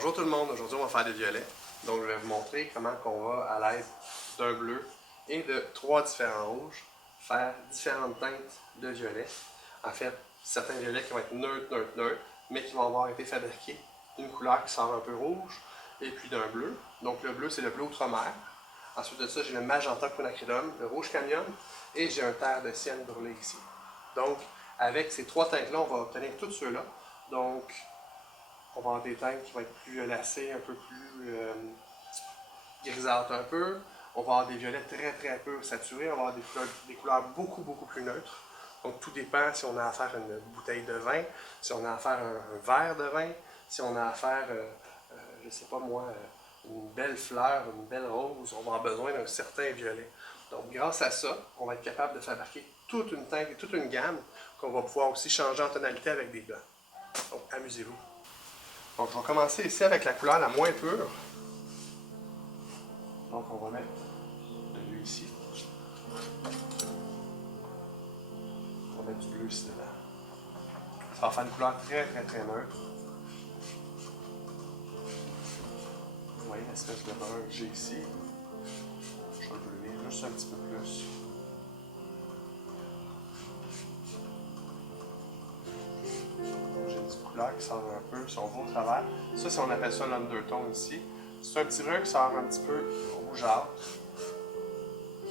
Bonjour tout le monde, aujourd'hui on va faire des violets. Donc je vais vous montrer comment on va à l'aide d'un bleu et de 3 différents rouges faire différentes teintes de violet. En fait, certains violets qui vont être neutres, mais qui vont avoir été fabriqués d'une couleur qui sort un peu rouge et puis d'un bleu. Donc le bleu c'est le bleu outre-mer. Ensuite de ça j'ai le magenta quinacridum, le rouge cadmium et j'ai un terre de sienne brûlé ici. Donc avec ces 3 teintes-là, on va obtenir tous ceux-là. Donc on va avoir des teintes qui vont être plus violacées, un peu plus grisâtres un peu. On va avoir des violets très peu saturés. On va avoir des couleurs beaucoup plus neutres. Donc tout dépend si on a affaire à une bouteille de vin, si on a affaire à un verre de vin, si on a affaire, je sais pas moi, une belle fleur, une belle rose, on va avoir besoin d'un certain violet. Donc grâce à ça, on va être capable de fabriquer toute une teinte et toute une gamme qu'on va pouvoir aussi changer en tonalité avec des blancs. Donc amusez-vous. Donc, je vais commencer ici avec la couleur la moins pure. Donc, on va mettre de bleu ici. On va mettre du bleu ici dedans. Ça va faire une couleur très neutre. Vous voyez l'espèce de brun que j'ai ici. Je vais le bleuer juste un petit peu plus. Qui sort un peu, si on va au travers. Ça, si on appelle ça l'undertone ici. C'est un petit brun qui sort un petit peu rougeâtre.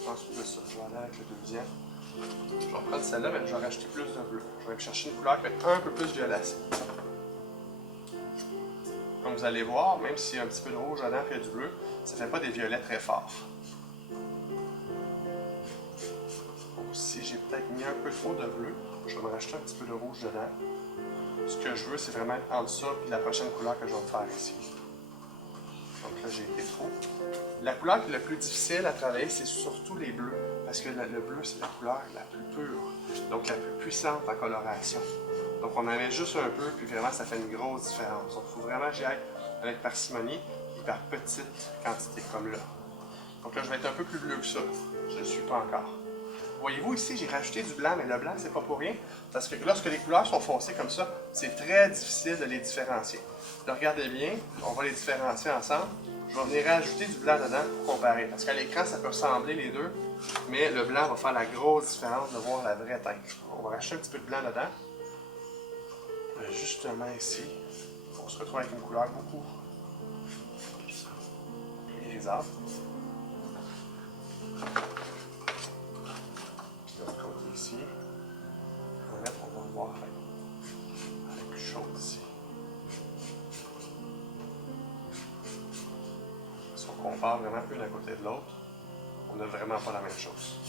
Ensuite de ça, je vais aller avec le deuxième. Je vais prendre celle-là, mais je vais rajouter plus de bleu. Je vais aller chercher une couleur qui va être un peu plus violacée. Comme vous allez voir, même s'il y a un petit peu de rouge dedans et du bleu, ça ne fait pas des violets très forts. Donc, si j'ai peut-être mis un peu trop de bleu, je vais me rajouter un petit peu de rouge dedans. Ce que je veux, c'est vraiment entre ça et la prochaine couleur que je vais faire ici. Donc là, j'ai été trop. La couleur qui est la plus difficile à travailler, c'est surtout les bleus. Parce que le bleu, c'est la couleur la plus pure. Donc la plus puissante en coloration. Donc on en met juste un peu, puis vraiment, ça fait une grosse différence. Donc il faut vraiment que j'y aille avec parcimonie et par petite quantité, comme là. Donc là, je vais être un peu plus bleu que ça. Je ne le suis pas encore. Voyez-vous ici, j'ai rajouté du blanc, mais le blanc, c'est pas pour rien. Parce que lorsque les couleurs sont foncées comme ça, c'est très difficile de les différencier. Donc, regardez bien, on va les différencier ensemble. Je vais venir rajouter du blanc dedans pour comparer. Parce qu'à l'écran, ça peut ressembler les deux, mais le blanc va faire la grosse différence de voir la vraie teinte. On va rajouter un petit peu de blanc dedans. Justement ici, on se retrouve avec une couleur beaucoup plus grisâtre. Ici, on va voir avec plus chaud ici. Si on compare vraiment une à côté de l'autre, on n'a vraiment pas la même chose.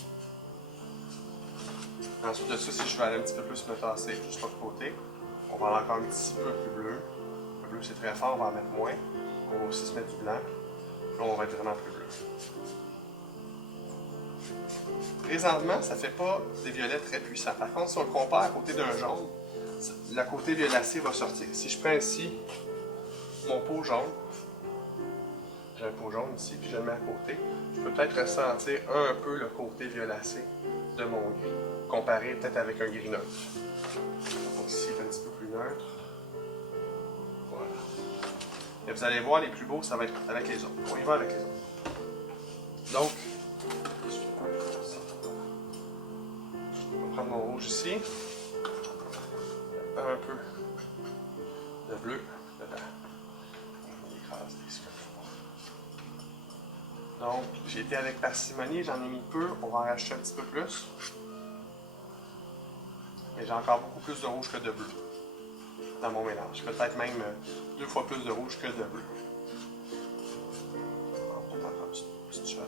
Ensuite de ça, si je veux aller un petit peu plus me tasser juste l'autre côté, on va aller encore un petit peu plus bleu. Le bleu c'est très fort, on va en mettre moins. On va aussi se mettre du blanc. Là, on va être vraiment plus bleu. Présentement, ça ne fait pas des violets très puissants. Par contre, si on le compare à côté d'un jaune, le côté violacé va sortir. Si je prends ici mon pot jaune, j'ai un pot jaune ici, puis je le mets à côté, je peux peut-être ressentir un peu le côté violacé de mon gris, comparé peut-être avec un gris neutre. Donc ici, c'est un petit peu plus neutre. Voilà. Et vous allez voir, les plus beaux, ça va être avec les autres. On y va avec les autres. Donc, prendre mon rouge ici, un peu de bleu dedans. On écrase ici comme ça. Donc, j'ai été avec parcimonie, j'en ai mis peu, on va en rajouter un petit peu plus. Mais j'ai encore beaucoup plus de rouge que de bleu dans mon mélange. Peut-être même 2 fois plus de rouge que de bleu. On va peut-être en prendre une petite shot.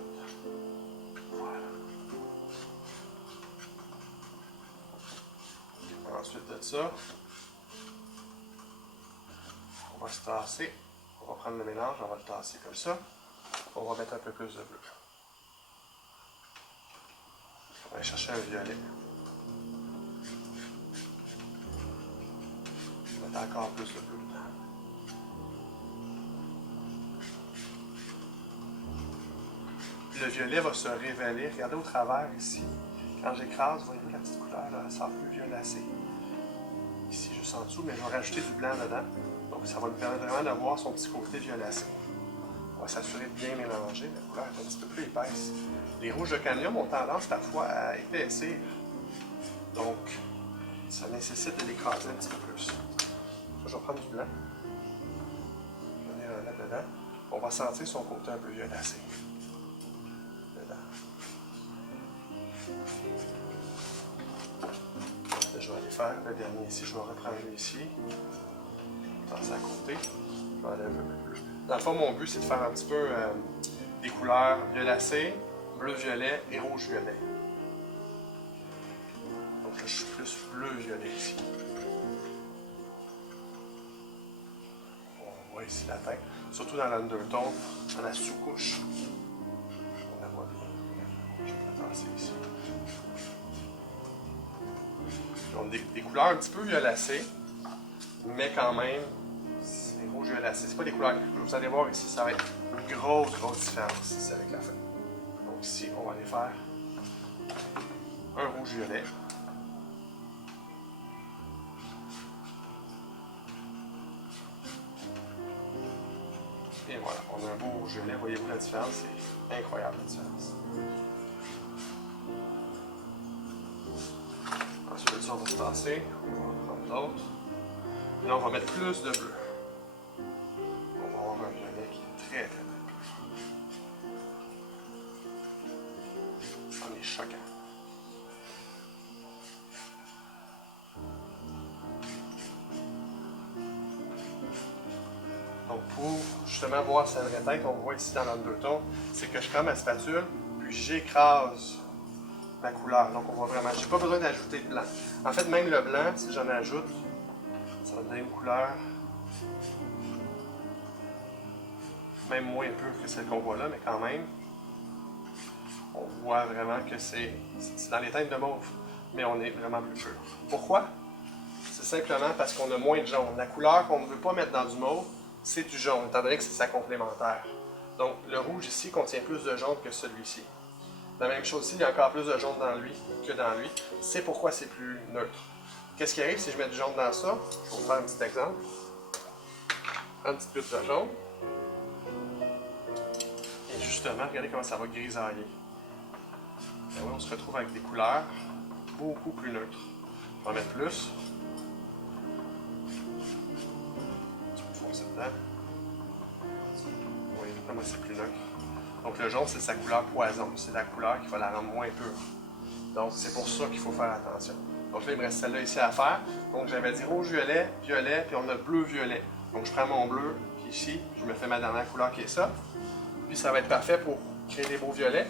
Ensuite de ça, on va se tasser. On va prendre le mélange, on va le tasser comme ça. On va mettre un peu plus de bleu. On va aller chercher un violet. On va mettre encore plus de bleu dedans. Puis le violet va se révéler. Regardez au travers ici. Quand j'écrase, vous voyez la petite couleur, là, elle sort plus violacée. Ici, juste en dessous, mais je vais rajouter du blanc dedans. Donc ça va nous permettre vraiment d'avoir son petit côté violacé. On va s'assurer de bien mélanger. La couleur est un petit peu plus épaisse. Les rouges de cadmium ont tendance parfois à épaissir. Donc, ça nécessite de l'écraser un petit peu plus. Je vais prendre du blanc. Je vais venir en mettre dedans. On va sentir son côté un peu violacé. Dedans. Là, je vais aller faire le dernier ici. Je vais reprendre lui ici. Passer à côté. Je vais enlever un peu plus. Dans le fond, mon but, c'est de faire un petit peu des couleurs violacées, bleu-violet et rouge-violet. Donc là, je suis plus bleu-violet ici. On voit ici la tête, surtout dans l'undertone, dans la sous-couche. On la voit bien. Je vais passer ici. Donc des couleurs un petit peu violacées, mais quand même, c'est rouge-violacé. C'est pas des couleurs que vous allez voir ici, ça va être une grosse différence ici avec la feuille. Donc ici, on va aller faire un rouge-violet. Et voilà, on a un beau rouge-violet. Voyez-vous la différence? C'est incroyable la différence. Ensuite de ça, on va se passer. On va prendre l'autre. Et là, on va mettre plus de bleu. On va avoir un violet qui est très bleu. Ça en est choquant. Donc pour justement voir sa vraie tête, on voit ici dans l'undertone, c'est que je prends ma spatule, puis j'écrase la couleur. Donc on voit vraiment, j'ai pas besoin d'ajouter de blanc. En fait, même le blanc, si j'en ajoute, ça va donner une couleur même moins pure que celle qu'on voit là, mais quand même, on voit vraiment que c'est dans les teintes de mauve, mais on est vraiment plus pur. Pourquoi? C'est simplement parce qu'on a moins de jaune. La couleur qu'on ne veut pas mettre dans du mauve, c'est du jaune, étant donné que c'est sa complémentaire. Donc le rouge ici contient plus de jaune que celui-ci. La même chose ici, il y a encore plus de jaune dans lui que dans lui. C'est pourquoi c'est plus neutre. Qu'est-ce qui arrive si je mets du jaune dans ça? Je vais vous faire un petit exemple. Un petit peu de jaune. Et justement, regardez comment ça va grisailler. Et oui, on se retrouve avec des couleurs beaucoup plus neutres. On va mettre plus. Dedans. Vous voyez comment c'est plus neutre. Donc le jaune, c'est sa couleur poison. C'est la couleur qui va la rendre moins pure. Donc c'est pour ça qu'il faut faire attention. Donc là, il me reste celle-là ici à faire. Donc j'avais dit rouge-violet, violet, puis on a bleu-violet. Donc je prends mon bleu, puis ici, je me fais ma dernière couleur qui est ça. Puis ça va être parfait pour créer des beaux violets.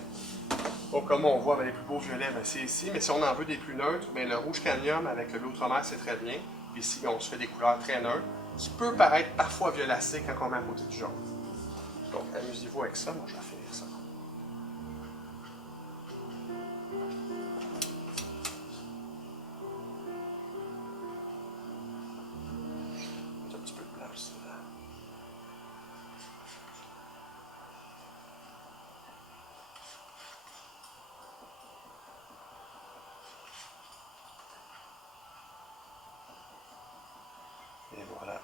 Donc comme on voit, ben, les plus beaux violets, ben, c'est ici. Mais si on en veut des plus neutres, ben, le rouge cadmium avec le bleu outre-mer, c'est très bien. Puis ici, on se fait des couleurs très neutres, qui peut paraître parfois violacé quand on met à côté du jaune. Donc, amusez-vous avec ça. Moi, je vais finir ça. Un petit peu de blanc aussi. Et voilà.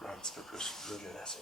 Un petit peu plus bleu violacé.